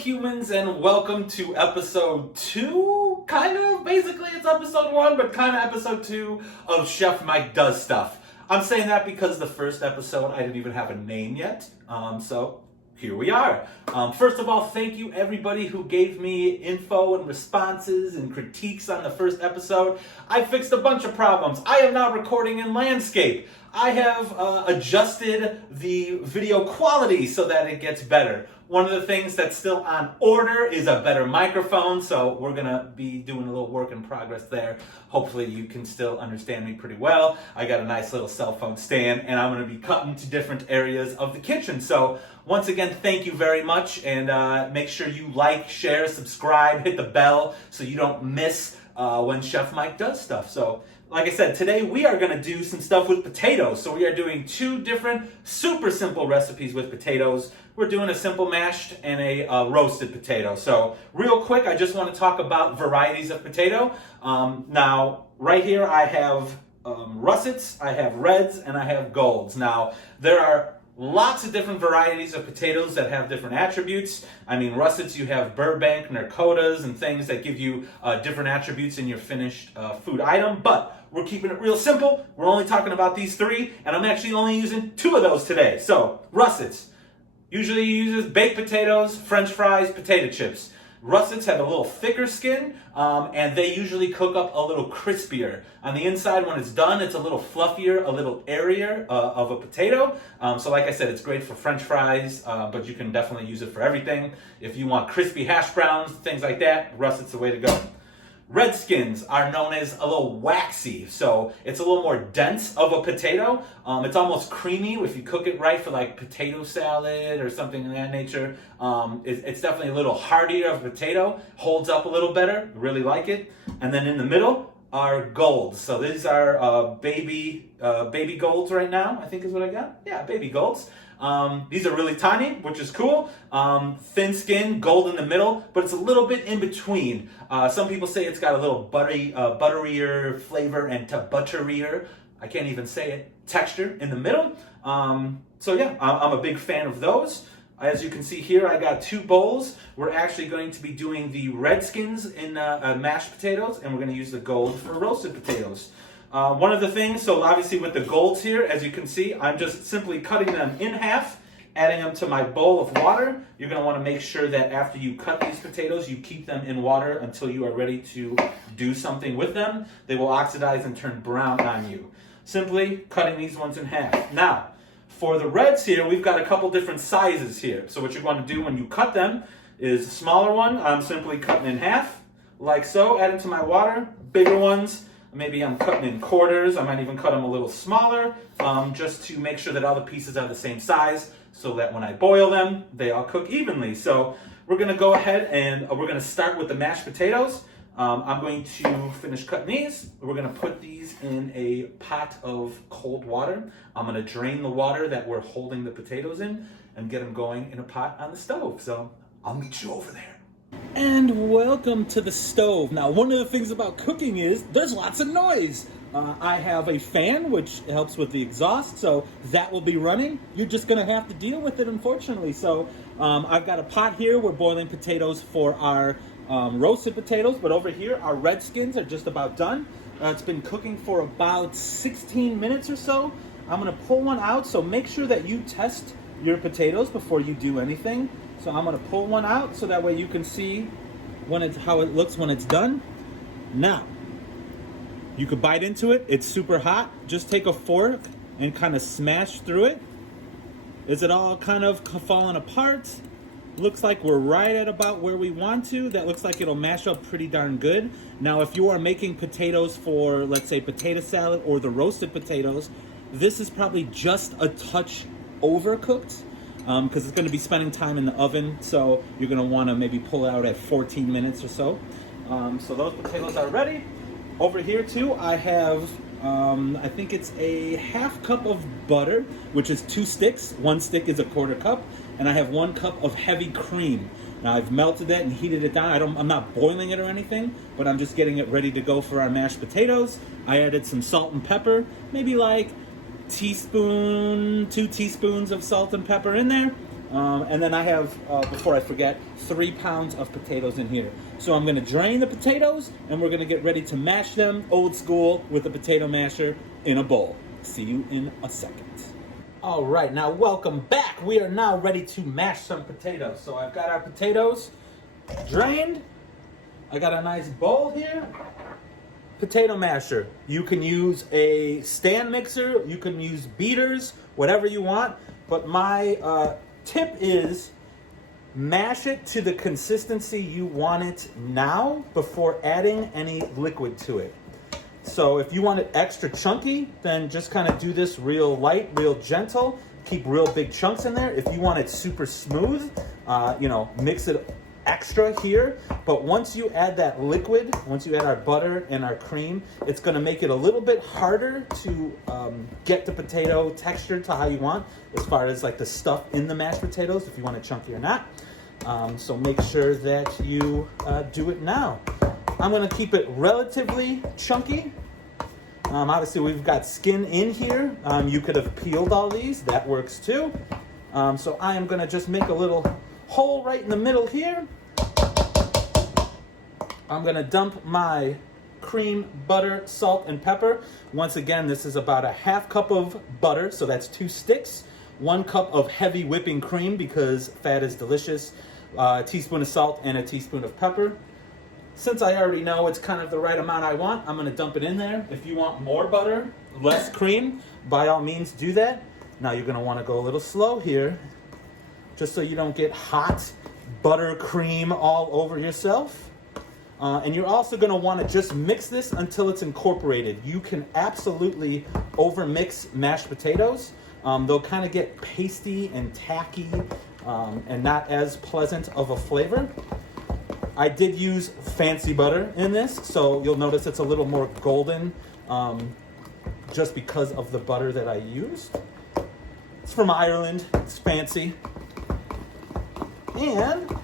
humans, and welcome to episode 2, kind of. Basically, it's episode 1, but kind of episode 2 of Chef Mike Does Stuff. I'm saying that because the first episode, I didn't even have a name yet, so here we are. First of all, thank you everybody who gave me info and responses and critiques on the first episode. I fixed a bunch of problems. I am now recording in landscape. I have adjusted the video quality so that it gets better. One of the things that's still on order is a better microphone, so we're gonna be doing a little work in progress there. Hopefully you can still understand me pretty well. I got a nice little cell phone stand, and I'm gonna be cutting to different areas of the kitchen. So once again, thank you very much, and make sure you like, share, subscribe, hit the bell so you don't miss when Chef Mike does stuff. So like I said, today we are going to do some stuff with potatoes. So we are doing 2 different super simple recipes with potatoes. We're doing a simple mashed and a roasted potato. So real quick, I just want to talk about varieties of potato. Now, right here I have russets, I have reds, and I have golds. Now, there are lots of different varieties of potatoes that have different attributes. I mean, russets, you have Burbank, Narcotas, and things that give you different attributes in your finished food item. But we're keeping it real simple. We're only talking about these 3, and I'm actually only using 2 of those today. So, russets. Usually uses baked potatoes, French fries, potato chips. Russets have a little thicker skin, and they usually cook up a little crispier. On the inside, when it's done, it's a little fluffier, a little airier of a potato. So like I said, it's great for French fries, but you can definitely use it for everything. If you want crispy hash browns, things like that, russet's the way to go. Red skins are known as a little waxy, so it's a little more dense of a potato. It's almost creamy if you cook it right for like potato salad or something of that nature. It's definitely a little heartier of a potato, holds up a little better, really like it. And then in the middle are golds. So these are baby golds right now, I think is what I got. Yeah, baby golds. These are really tiny, which is cool. Thin skin, gold in the middle, but it's a little bit in between. Some people say it's got a little butterier flavor and to butterier, I can't even say it, texture in the middle. So yeah, I'm a big fan of those. As you can see here, I got 2 bowls. We're actually going to be doing the red skins in mashed potatoes, and we're going to use the gold for roasted potatoes. One of the things, so obviously with the golds here, as you can see, I'm just simply cutting them in half, adding them to my bowl of water. You're going to want to make sure that after you cut these potatoes, you keep them in water until you are ready to do something with them. They will oxidize and turn brown on you. Simply cutting these ones in half. Now, for the reds here, we've got a couple different sizes here. So what you're going to do when you cut them is a smaller one, I'm simply cutting in half, like so, add it to my water. Bigger ones, maybe I'm cutting in quarters. I might even cut them a little smaller, just to make sure that all the pieces are the same size so that when I boil them, they all cook evenly. So we're going to go ahead and we're going to start with the mashed potatoes. I'm going to finish cutting these. We're going to put these in a pot of cold water. I'm going to drain the water that we're holding the potatoes in and get them going in a pot on the stove. So I'll meet you over there. And welcome to the stove. Now, one of the things about cooking is there's lots of noise. I have a fan, which helps with the exhaust, so that will be running. You're just going to have to deal with it, unfortunately. So I've got a pot here. We're boiling potatoes for our roasted potatoes, but over here, our red skins are just about done. It's been cooking for about 16 minutes or so. I'm going to pull one out, so make sure that you test your potatoes before you do anything. So I'm going to pull one out so that way you can see how it looks when it's done. Now, you could bite into it. It's super hot. Just take a fork and kind of smash through it. Is it all kind of falling apart? Looks like we're right at about where we want to. That looks like it'll mash up pretty darn good. Now, if you are making potatoes for, let's say, potato salad or the roasted potatoes, this is probably just a touch overcooked. Because it's going to be spending time in the oven, so you're going to want to maybe pull it out at 14 minutes or so. So those potatoes are ready. Over here too, I have, I think it's a half cup of butter, which is 2 sticks. 1 stick is a 1/4 cup, and I have 1 cup of heavy cream. Now I've melted that and heated it down. I'm not boiling it or anything, but I'm just getting it ready to go for our mashed potatoes. I added some salt and pepper, maybe like 2 teaspoons of salt and pepper in there. And then I have, before I forget, 3 pounds of potatoes in here. So I'm gonna drain the potatoes and we're gonna get ready to mash them old school with a potato masher in a bowl. See you in a second. All right, now welcome back. We are now ready to mash some potatoes. So I've got our potatoes drained. I got a nice bowl here. Potato masher. You can use a stand mixer, you can use beaters, whatever you want. But my tip is mash it to the consistency you want it now before adding any liquid to it. So if you want it extra chunky, then just kind of do this real light, real gentle. Keep real big chunks in there. If you want it super smooth, mix it extra here. But once you add that liquid, once you add our butter and our cream, it's going to make it a little bit harder to get the potato texture to how you want, as far as like the stuff in the mashed potatoes, if you want it chunky or not. So make sure that you do it now. I'm going to keep it relatively chunky. Obviously, we've got skin in here. You could have peeled all these. That works too. So I am going to just make a little hole right in the middle here. I'm going to dump my cream, butter, salt, and pepper. Once again, this is about a half cup of butter, so that's 2 sticks. 1 cup of heavy whipping cream because fat is delicious. A teaspoon of salt and a teaspoon of pepper. Since I already know it's kind of the right amount I want, I'm going to dump it in there. If you want more butter, less cream, by all means do that. Now you're going to want to go a little slow here, just so you don't get hot butter cream all over yourself. And you're also going to want to just mix this until it's incorporated. You can absolutely overmix mashed potatoes. They'll kind of get pasty and tacky and not as pleasant of a flavor. I did use fancy butter in this, so you'll notice it's a little more golden just because of the butter that I used. It's from Ireland, it's fancy. And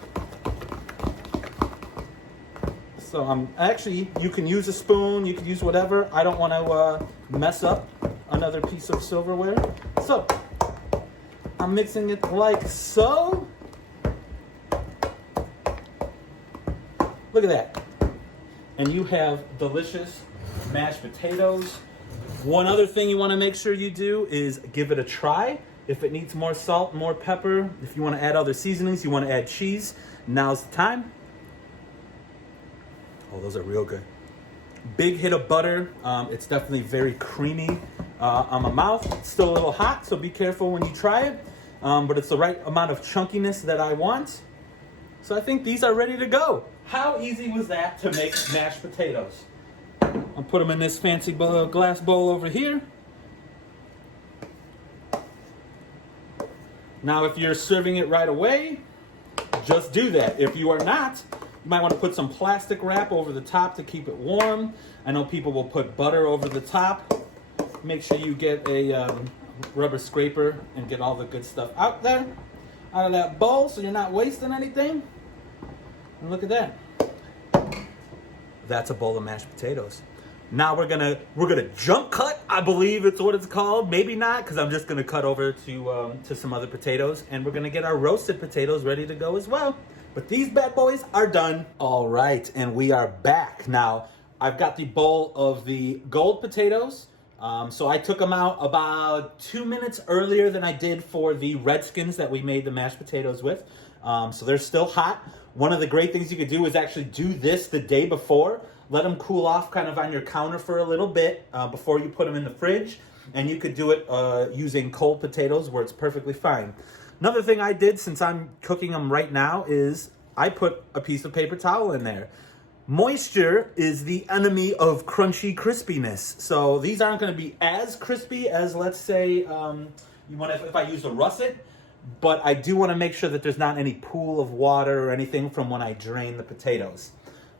so you can use a spoon, you can use whatever. I don't want to mess up another piece of silverware. So I'm mixing it like so. Look at that. And you have delicious mashed potatoes. One other thing you want to make sure you do is give it a try. If it needs more salt, more pepper, if you want to add other seasonings, you want to add cheese, now's the time. Oh, those are real good. Big hit of butter. It's definitely very creamy on my mouth. It's still a little hot, so be careful when you try it. But it's the right amount of chunkiness that I want. So I think these are ready to go. How easy was that to make mashed potatoes? I'll put them in this fancy glass bowl over here. Now, if you're serving it right away, just do that. If you are not, you might want to put some plastic wrap over the top to keep it warm. I know people will put butter over the top. Make sure you get a rubber scraper and get all the good stuff out of that bowl, so you're not wasting anything. And look at that. That's a bowl of mashed potatoes. Now we're gonna jump cut. I believe it's what it's called. Maybe not, because I'm just gonna cut over to some other potatoes, and we're gonna get our roasted potatoes ready to go as well. But these bad boys are done. All right, and we are back. Now I've got the bowl of the gold potatoes. So I took them out about 2 minutes earlier than I did for the Redskins that we made the mashed potatoes with. So they're still hot. One of the great things you could do is actually do this the day before. Let them cool off kind of on your counter for a little bit before you put them in the fridge. And you could do it using cold potatoes where it's perfectly fine. Another thing I did, since I'm cooking them right now, is I put a piece of paper towel in there. Moisture is the enemy of crunchy crispiness. So these aren't going to be as crispy as, let's say, if I use a russet. But I do want to make sure that there's not any pool of water or anything from when I drain the potatoes.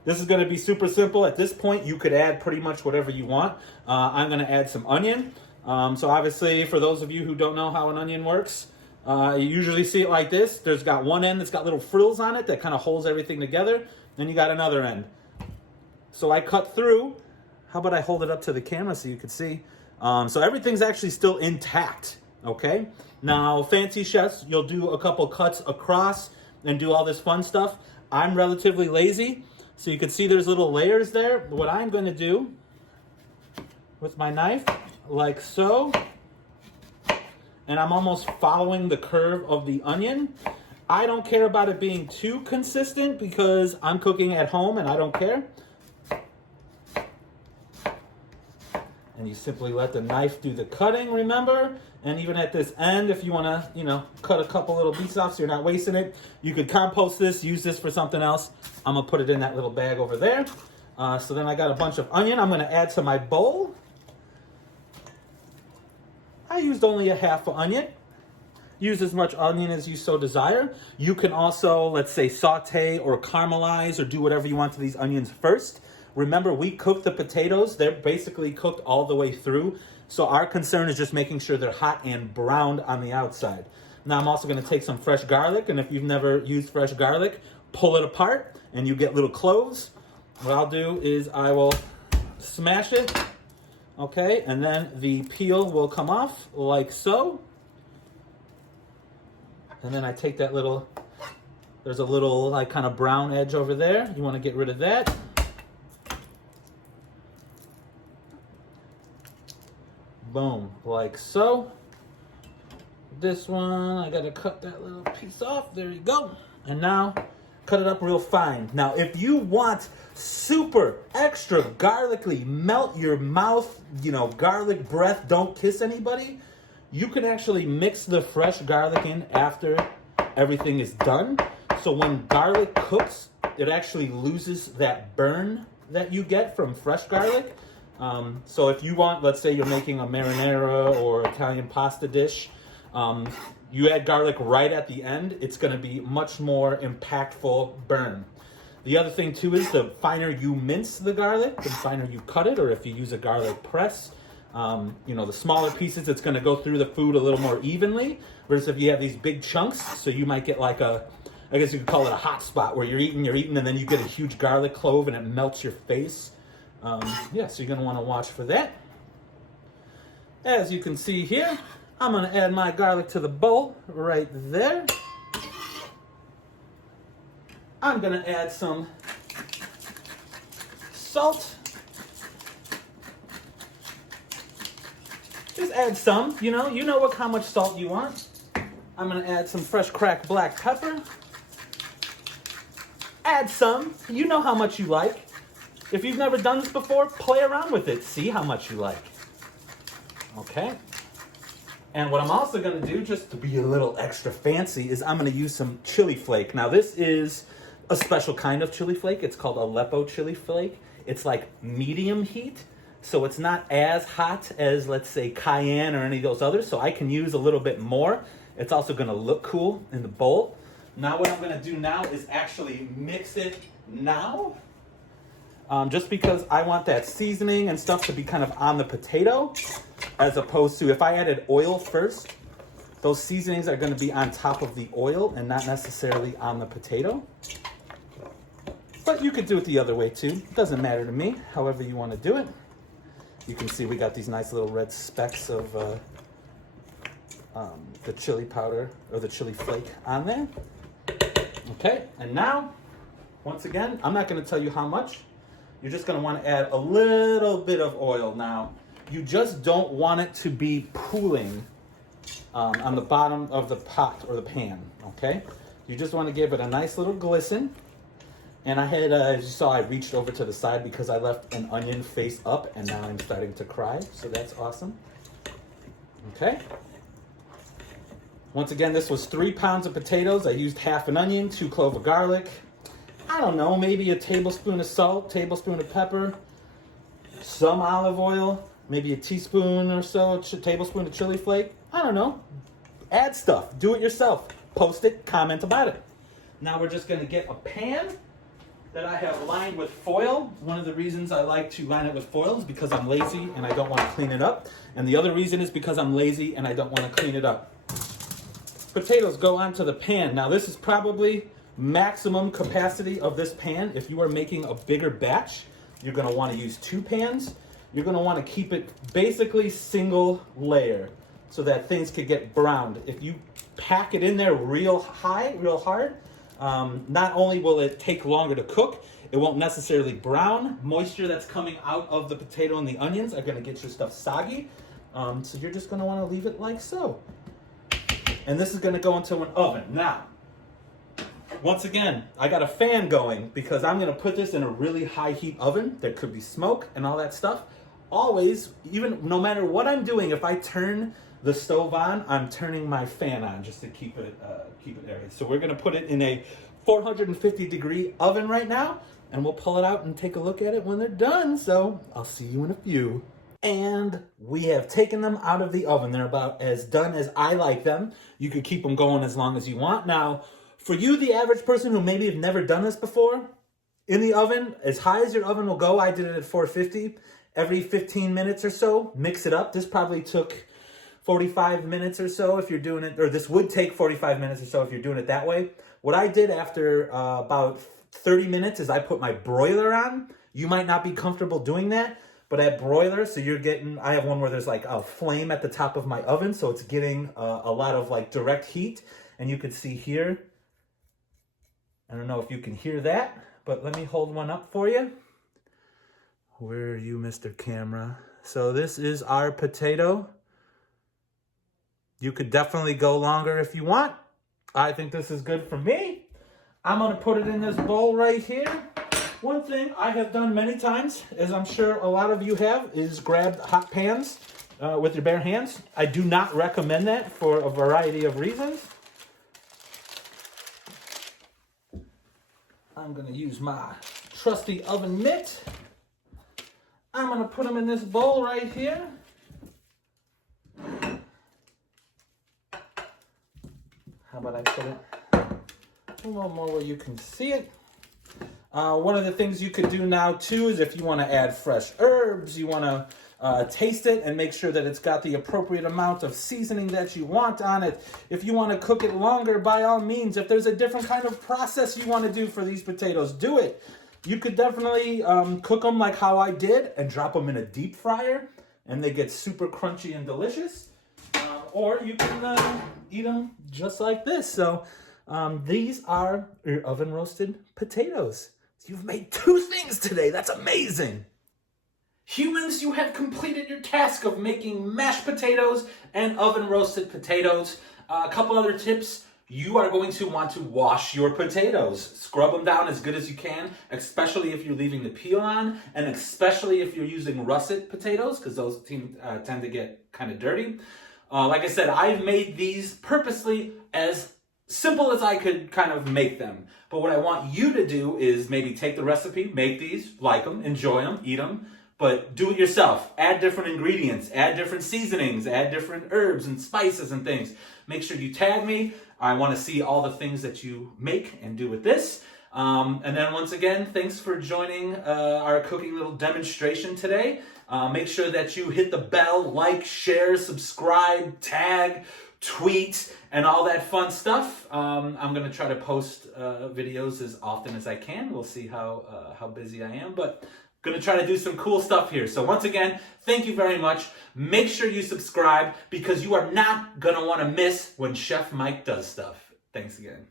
This is going to be super simple. At this point, you could add pretty much whatever you want. I'm going to add some onion. So obviously, for those of you who don't know how an onion works, you usually see it like this. There's got one end that's got little frills on it that kind of holds everything together. Then you got another end. So I cut through. How about I hold it up to the camera so you can see? So everything's actually still intact. okay? Now, fancy chefs, you'll do a couple cuts across and do all this fun stuff. I'm relatively lazy, so you can see there's little layers there. What I'm going to do with my knife, like so, and I'm almost following the curve of the onion. I don't care about it being too consistent because I'm cooking at home and I don't care. And you simply let the knife do the cutting, remember? And even at this end, if you want to, cut a couple little pieces off so you're not wasting it, you could compost this, use this for something else. I'm going to put it in that little bag over there. So then I got a bunch of onion I'm going to add to my bowl. I used only a half an onion. Use as much onion as you so desire. You can also, let's say, saute or caramelize or do whatever you want to these onions first. Remember, we cooked the potatoes. They're basically cooked all the way through. So our concern is just making sure they're hot and browned on the outside. Now I'm also going to take some fresh garlic. And if you've never used fresh garlic, pull it apart and you get little cloves. What I'll do is I will smash it. Okay, and then the peel will come off like so. And then I take that little, there's a little like kind of brown edge over there. You want to get rid of that. Boom, like so. This one, I gotta cut that little piece off. There you go. And now, cut it up real fine. Now, if you want super extra garlicly, melt your mouth, garlic breath, don't kiss anybody, you can actually mix the fresh garlic in after everything is done. So when garlic cooks, it actually loses that burn that you get from fresh garlic. So if you want, let's say you're making a marinara or Italian pasta dish, you add garlic right at the end, it's going to be much more impactful burn. The other thing too is the finer you mince the garlic, the finer you cut it, or if you use a garlic press, the smaller pieces, it's going to go through the food a little more evenly. Whereas if you have these big chunks, so you might get like I guess you could call it a hot spot, where you're eating, and then you get a huge garlic clove and it melts your face. So you're going to want to watch for that. As you can see here, I'm going to add my garlic to the bowl right there. I'm going to add some salt. Just add some, you know how much salt you want. I'm going to add some fresh cracked black pepper. Add some, you know how much you like. If you've never done this before, play around with it. See how much you like. Okay. And what I'm also going to do, just to be a little extra fancy, is I'm going to use some chili flake. Now, this is a special kind of chili flake. It's called Aleppo chili flake. It's like medium heat, so it's not as hot as, let's say, cayenne or any of those others. So I can use a little bit more. It's also going to look cool in the bowl. Now, what I'm going to do now is actually mix it now. Just because I want that seasoning and stuff to be kind of on the potato, as opposed to if I added oil first, those seasonings are going to be on top of the oil and not necessarily on the potato. But you could do it the other way too. It doesn't matter to me, however you want to do it. You can see we got these nice little red specks of the chili powder or the chili flake on there. Okay, and now, once again, I'm not going to tell you how much. You're just going to want to add a little bit of oil. Now, you just don't want it to be pooling on the bottom of the pot or the pan, okay? You just want to give it a nice little glisten. And I had, as you saw, I reached over to the side because I left an onion face up, and now I'm starting to cry, so that's awesome. Okay. Once again, this was 3 pounds of potatoes. I used half an onion, 2 cloves of garlic. I don't know, maybe a tablespoon of salt, tablespoon of pepper, some olive oil, maybe a teaspoon or so, tablespoon of chili flake. I don't know. Add stuff. Do it yourself. Post it. Comment about it. Now we're just going to get a pan that I have lined with foil. One of the reasons I like to line it with foil is because I'm lazy and I don't want to clean it up. And the other reason is because I'm lazy and I don't want to clean it up. Potatoes go onto the pan. Now this is probably maximum capacity of this pan. If you are making a bigger batch, you're going to want to use 2 pans. You're going to want to keep it basically single layer. so that things could get browned. If you pack it in there real high, real hard, not only will it take longer to cook, it won't necessarily brown. Moisture that's coming out of the potato and the onions are going to get your stuff soggy. So you're just going to want to leave it like so. And this is going to go into an oven. Now, once again, I got a fan going because I'm going to put this in a really high heat oven. There could be smoke and all that stuff. Always, even no matter what I'm doing, if I turn the stove on, I'm turning my fan on just to keep it airy. So we're going to put it in a 450 degree oven right now, and we'll pull it out and take a look at it when they're done. So I'll see you in a few. And we have taken them out of the oven. They're about as done as I like them. You could keep them going as long as you want. Now, for you, the average person who maybe have never done this before, in the oven, as high as your oven will go, I did it at 450. Every 15 minutes or so, mix it up. This probably took 45 minutes or so if you're doing it, or this would take 45 minutes or so if you're doing it that way. What I did after about 30 minutes is I put my broiler on. You might not be comfortable doing that, but at broiler, so you're getting, I have one where there's like a flame at the top of my oven, so it's getting a lot of like direct heat. And you can see here, I don't know if you can hear that, but let me hold one up for you. Where are you, Mr. Camera? So this is our potato. You could definitely go longer if you want. I think this is good for me. I'm gonna put it in this bowl right here. One thing I have done many times, as I'm sure a lot of you have, is grab hot pans with your bare hands. I do not recommend that for a variety of reasons. I'm gonna use my trusty oven mitt. I'm gonna put them in this bowl right here. How about I put it a little more where you can see it? One of the things you could do now too is if you want to add fresh herbs, you want to taste it and make sure that it's got the appropriate amount of seasoning that you want on it. If you want to cook it longer, by all means, if there's a different kind of process you want to do for these potatoes, do it. You could definitely cook them like how I did and drop them in a deep fryer and they get super crunchy and delicious. Or you can eat them just like this. So these are your oven roasted potatoes. You've made 2 things today. That's amazing. Humans, you have completed your task of making mashed potatoes and oven roasted potatoes. A couple other tips. You are going to want to wash your potatoes. Scrub them down as good as you can, especially if you're leaving the peel on, and especially if you're using russet potatoes, because those tend to get kind of dirty. Like I said, I've made these purposely as simple as I could kind of make them. But what I want you to do is maybe take the recipe, make these, like them, enjoy them, eat them, but do it yourself. Add different ingredients, add different seasonings, add different herbs and spices and things. Make sure you tag me. I want to see all the things that you make and do with this. And then once again, thanks for joining our cooking little demonstration today. Make sure that you hit the bell, like, share, subscribe, tag, tweet, and all that fun stuff. I'm going to try to post videos as often as I can. We'll see how busy I am, but I'm going to try to do some cool stuff here. So once again, thank you very much. Make sure you subscribe because you are not going to want to miss when Chef Mike does stuff. Thanks again.